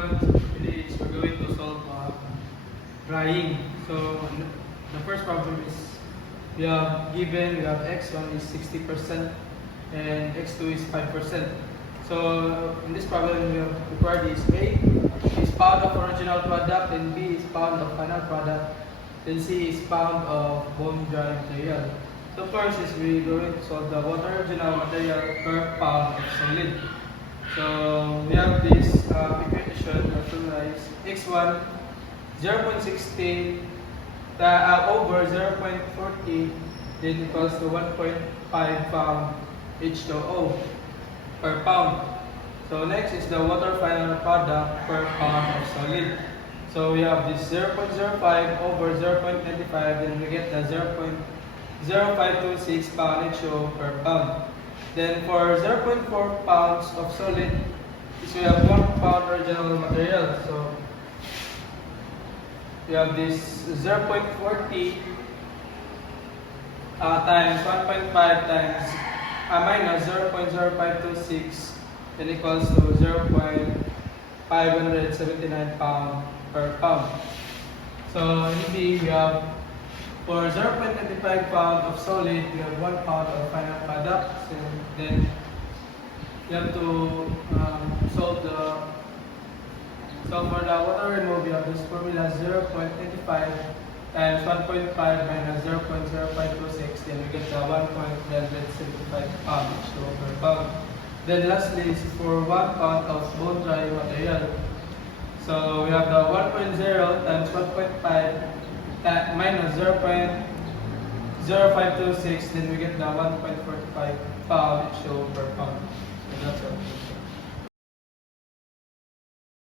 everyone. Today we're going to solve drying. So the first problem is we have x1 is 60% and x2 is 5%. So in this problem we have required is A is pound of original product, and B is pound of final product, then C is pound of bone dry material. So first is we're going to solve the water original material per pound of solid. So we have this equation that is x1 0.16 over 0.40 then equals to 1.5 pound H2O per pound. So next is the water final product per pound of solid. So we have this 0.05 over 0.95, then we get the 0.0526 pound H2O per pound. Then for 0.4 pounds of solid, we have 1 pound original material. So we have this 0.40 times 1.5 times minus 0.0526, then equals to 0.579 pound per pound. So in B we have for 0.25 pound of solid, we have 1 pound of final product. So then you have to solve for the water remove. We have this formula 0.25 times 1.5 minus 0.0526. Then we get the 1.175 pound H2O per pound. Then lastly is for 1 pound of bone dry material. So we have the 1.0 times 1.5 minus 0.0526, then we get the 1.45 pound H2O per pound. So that's all.